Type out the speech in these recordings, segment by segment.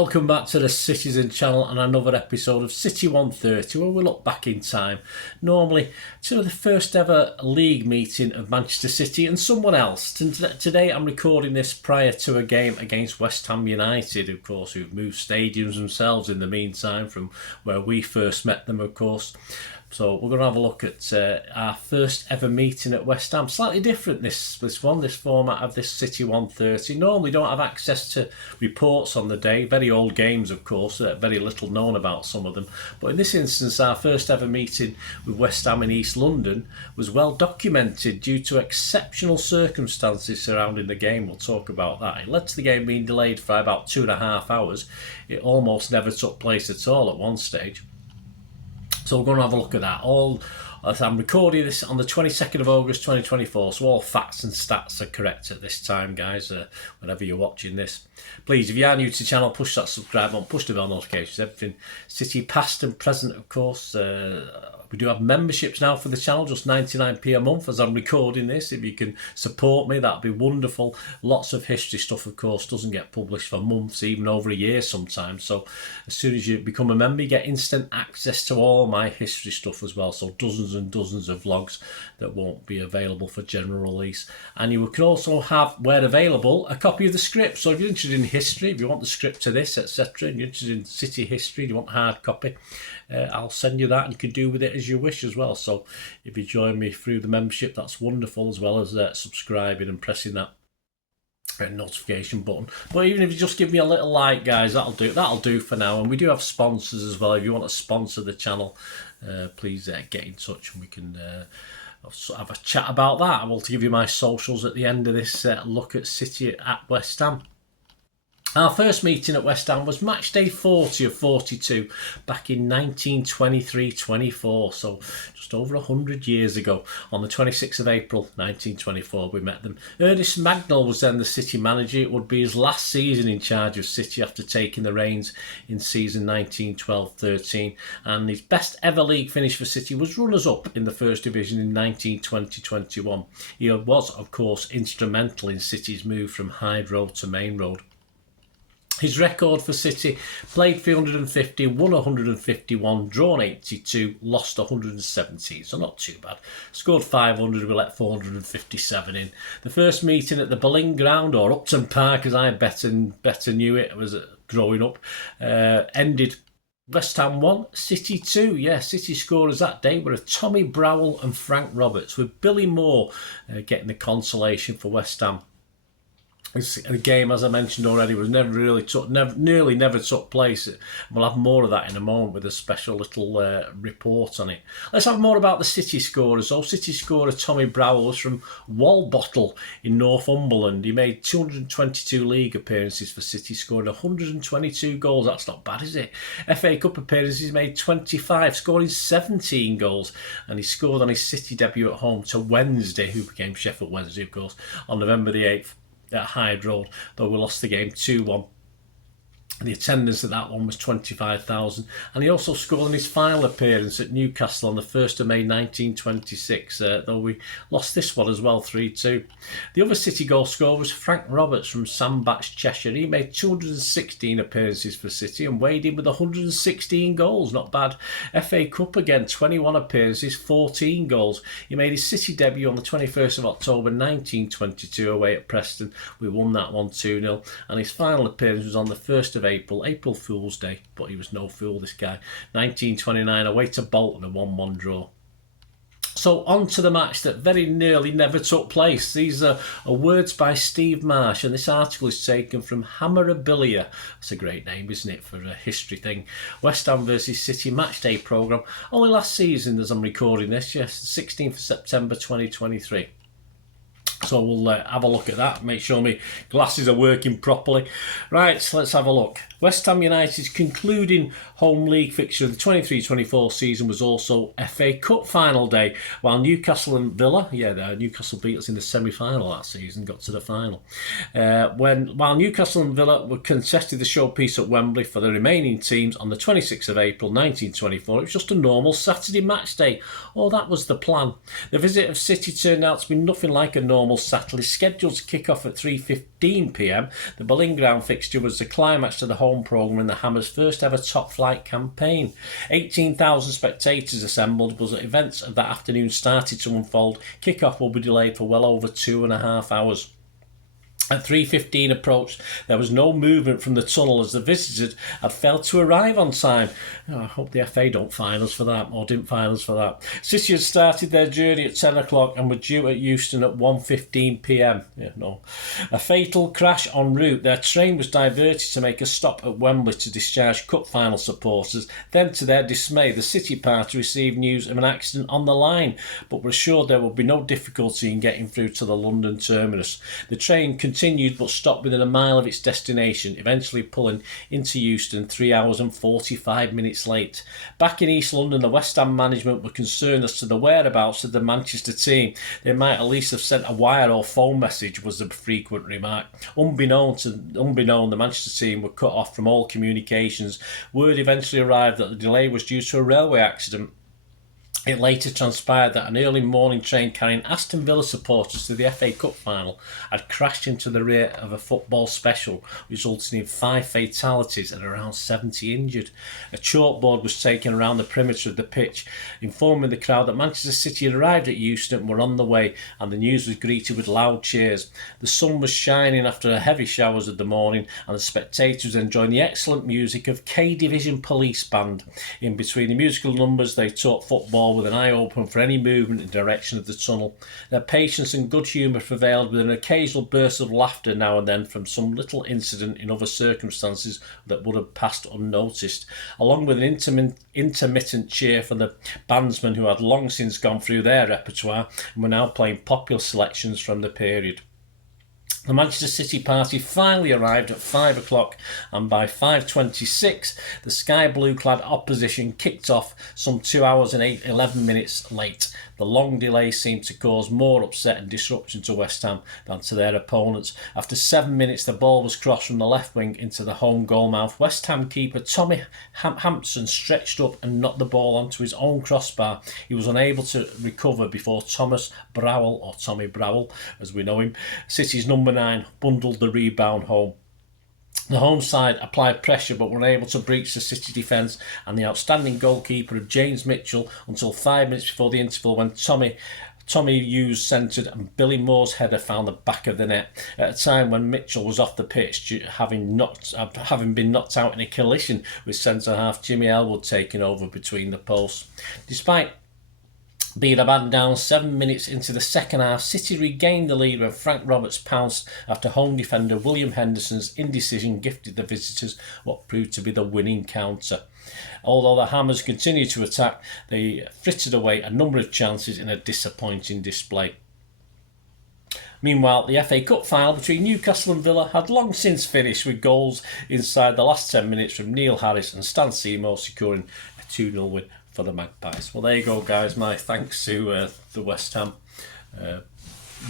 welcome back to the Citizen channel and another episode of CITY130 where we look back in time, normally to the first ever league meeting of Manchester City and someone else. Today I'm recording this prior to a game against West Ham United, of course, who've moved stadiums themselves in the meantime from where we first met them, of course. So we're going to have a look at our first ever meeting at West Ham. Slightly different this format of this CITY130. Normally don't have access to reports on the day. Very old games, of course. Very little known about some of them. But in this instance, our first ever meeting with West Ham in East London was well documented due to exceptional circumstances surrounding the game. We'll talk about that. It led to the game being delayed for about 2.5 hours. It almost never took place at all at one stage. So we're going to have a look at that. I'm recording this on the 22nd of August 2024, so all facts and stats are correct at this time, guys, whenever you're watching this. Please, if you are new to the channel, push that subscribe button, push the bell notifications, everything City past and present, of course. We do have memberships now for the channel, just 99p a month as I'm recording this. If you can support me, that'd be wonderful. Lots of history stuff, of course, doesn't get published for months, even over a year sometimes. So as soon as you become a member, you get instant access to all my history stuff as well. So dozens and dozens of vlogs that won't be available for general release. And you can also have, where available, a copy of the script. So if you're interested in history, if you want the script to this, etc., and you're interested in City history, you want hard copy, I'll send you that and you can do with it as you wish as well. So if you join me through the membership, that's wonderful, as well as subscribing and pressing that notification button. But even if you just give me a little like, guys, that'll do for now. And we do have sponsors as well. If you want to sponsor the channel, please get in touch and we can have a chat about that. I will give you my socials at the end of this look at City at West Ham. Our first meeting at West Ham was match day 40 of 42 back in 1923-24, so just over 100 years ago. On the 26th of April 1924 we met them. Ernest Magnell was then the City manager. It would be his last season in charge of City after taking the reins in season 1912-13, and his best ever league finish for City was runners-up in the First Division in 1920-21. He was, of course, instrumental in City's move from Hyde Road to Main Road. His record for City: played 350, won 151, drawn 82, lost 117, so not too bad. Scored 500, we let 457 in. The first meeting at the Boleyn ground, or Upton Park as I better knew it, was growing up, ended West Ham 1, City 2. Yeah, City scorers that day were Tommy Browell and Frank Roberts, with Billy Moore getting the consolation for West Ham. The game, as I mentioned already, was nearly never took place. We'll have more of that in a moment with a special little report on it. Let's have more about the City scorers. So City scorer Tommy Browell was from Walbottle in Northumberland. He made 222 league appearances for City, scored 122 goals. That's not bad, is it? FA Cup appearances, he made 25, scoring 17 goals. And he scored on his City debut at home to Wednesday, who became Sheffield Wednesday, of course, on November the 8th. At Hyde Road, though we lost the game 2-1. The attendance at that one was 25,000, and he also scored in his final appearance at Newcastle on the 1st of May 1926, though we lost this one as well 3-2. The other City goal scorer was Frank Roberts from Sandbach, Cheshire. He made 216 appearances for City and weighed in with 116 goals, not bad. FA Cup again, 21 appearances, 14 goals. He made his City debut on the 21st of October 1922 away at Preston. We won that one 2-0, and his final appearance was on the 1st of April Fool's Day, but he was no fool, this guy. 1929 away to Bolton, a 1-1 draw. So on to the match that very nearly never took place. These are words by Steve Marsh, and this article is taken from Hammerabilia. That's a great name, isn't it, for a history thing. West Ham versus City matchday programme. Only last season, as I'm recording this, yes, 16th of September 2023. So we'll have a look at that, make sure my glasses are working properly. Right, so let's have a look. West Ham United's concluding home league fixture of the 23-24 season was also FA Cup final day, while Newcastle and Villa, Newcastle beat us in the semi-final that season, got to the final. While Newcastle and Villa were contested the showpiece at Wembley for the remaining teams on the 26th of April 1924, it was just a normal Saturday match day. Oh, that was the plan. The visit of City turned out to be nothing like a normal normal Saturday, scheduled to kick off at 3:15 p.m. The Boleyn ground fixture was the climax to the home programme in the Hammers' first ever top flight campaign. 18,000 spectators assembled, but as events of that afternoon started to unfold, kick-off will be delayed for well over 2.5 hours. At 3:15 approached, there was no movement from the tunnel as the visitors had failed to arrive on time. I hope the FA don't fine us for that, or didn't fine us for that. City had started their journey at 10 o'clock and were due at Euston at 1:15 p.m. A fatal crash en route. Their train was diverted to make a stop at Wembley to discharge cup final supporters. Then, to their dismay, the City party received news of an accident on the line, but were assured there would be no difficulty in getting through to the London terminus. The train continued but stopped within a mile of its destination, eventually pulling into Euston 3 hours and 45 minutes late. Back in East London, the West Ham management were concerned as to the whereabouts of the Manchester team. They might at least have sent a wire or phone message, was the frequent remark. Unbeknown, the Manchester team were cut off from all communications. Word eventually arrived that the delay was due to a railway accident. It later transpired that an early morning train carrying Aston Villa supporters to the FA Cup final had crashed into the rear of a football special, resulting in 5 fatalities and around 70 injured. A chalkboard was taken around the perimeter of the pitch, informing the crowd that Manchester City had arrived at Euston and were on the way, and the news was greeted with loud cheers. The sun was shining after the heavy showers of the morning, and the spectators enjoying the excellent music of K Division Police Band. In between the musical numbers, they talked football with an eye open for any movement in the direction of the tunnel. Their patience and good humour prevailed, with an occasional burst of laughter now and then from some little incident in other circumstances that would have passed unnoticed, along with an intermittent cheer for the bandsmen who had long since gone through their repertoire and were now playing popular selections from the period. The Manchester City party finally arrived at 5 o'clock, and by 5:26 the sky blue clad opposition kicked off some 2 hours and 11 minutes late. The long delay seemed to cause more upset and disruption to West Ham than to their opponents. After 7 minutes, the ball was crossed from the left wing into the home goal mouth. West Ham keeper Tommy Hampson stretched up and knocked the ball onto his own crossbar. He was unable to recover before Tommy Browell, as we know him, City's number 9, bundled the rebound home. The home side applied pressure but were unable to breach the City defence, and the outstanding goalkeeper of James Mitchell until 5 minutes before the interval, when Tommy Hughes centred and Billy Moore's header found the back of the net at a time when Mitchell was off the pitch, having been knocked out in a collision with centre-half Jimmy Elwood taking over between the posts. Despite being a man down 7 minutes into the second half, City regained the lead when Frank Roberts pounced after home defender William Henderson's indecision gifted the visitors what proved to be the winning counter. Although the Hammers continued to attack, they frittered away a number of chances in a disappointing display. Meanwhile, the FA Cup final between Newcastle and Villa had long since finished, with goals inside the last 10 minutes from Neil Harris and Stan Seymour securing a 2-0 win for the Magpies. Well, there you go, guys. My thanks to the West Ham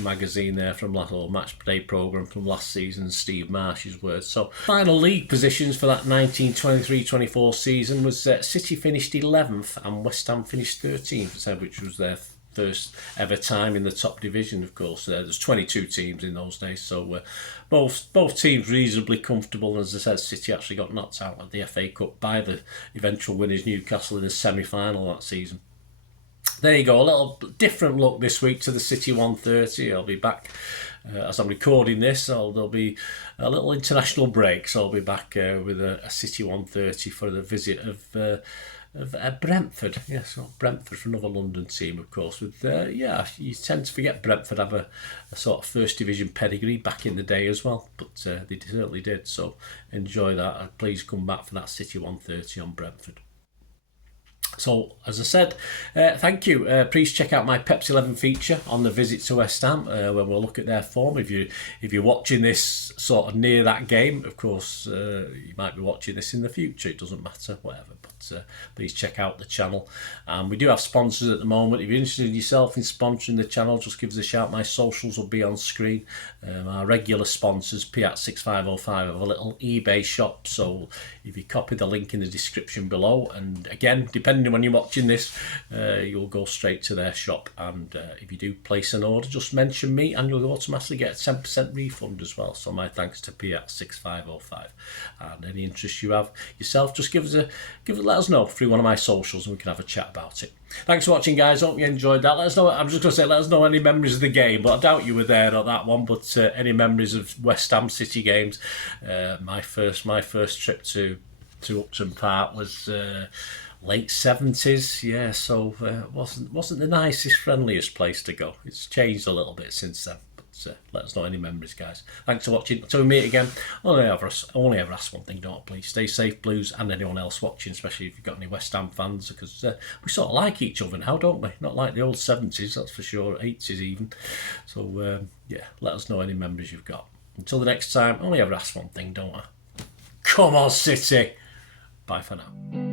magazine there from match day programme from last season, Steve Marsh's words. So, final league positions for that 1923-24 season was City finished 11th and West Ham finished 13th, which was their first ever time in the top division, of course. There's 22 teams in those days, so both teams reasonably comfortable. As I said, City actually got knocked out of the FA Cup by the eventual winners Newcastle in the semi-final that season. There you go, a little different look this week to the CITY130. I'll be back as I'm recording this, so there'll be a little international break, so I'll be back with a CITY130 for the visit of Brentford. Yes, well, Brentford for another London team, of course. With you tend to forget Brentford have a sort of first division pedigree back in the day as well, but they certainly did. So enjoy that. Please come back for that CITY130 on Brentford. So, as I said, thank you. Please check out my Pepsi 11 feature on the visit to West Ham, where we'll look at their form. If you're watching this sort of near that game, of course, you might be watching this in the future. It doesn't matter, whatever. But please check out the channel. We do have sponsors at the moment. If you're interested in yourself in sponsoring the channel, just give us a shout. My socials will be on screen. Our regular sponsors, Piat6505, have a little eBay shop. So if you copy the link in the description below, and again, depending depending when you're watching this, you'll go straight to their shop. And if you do place an order, just mention me and you'll automatically get a 10% refund as well. So my thanks to P6505. And any interest you have yourself, just let us know through one of my socials and we can have a chat about it. Thanks for watching, guys. Hope you enjoyed that. Let us know. I'm just going to say, let us know any memories of the game, but I doubt you were there at that one. But any memories of West Ham City games? My first trip to Upton Park was late 70s. Yeah, so wasn't the nicest, friendliest place to go. It's changed a little bit since then. Let us know any memories, guys. Thanks for watching. Until we meet again, only ever ask one thing, don't I, please? Stay safe, Blues, and anyone else watching, especially if you've got any West Ham fans, because we sort of like each other now, don't we? Not like the old 70s, that's for sure, 80s even. So, yeah, let us know any memories you've got. Until the next time, only ever ask one thing, don't I? Come on, City! Bye for now.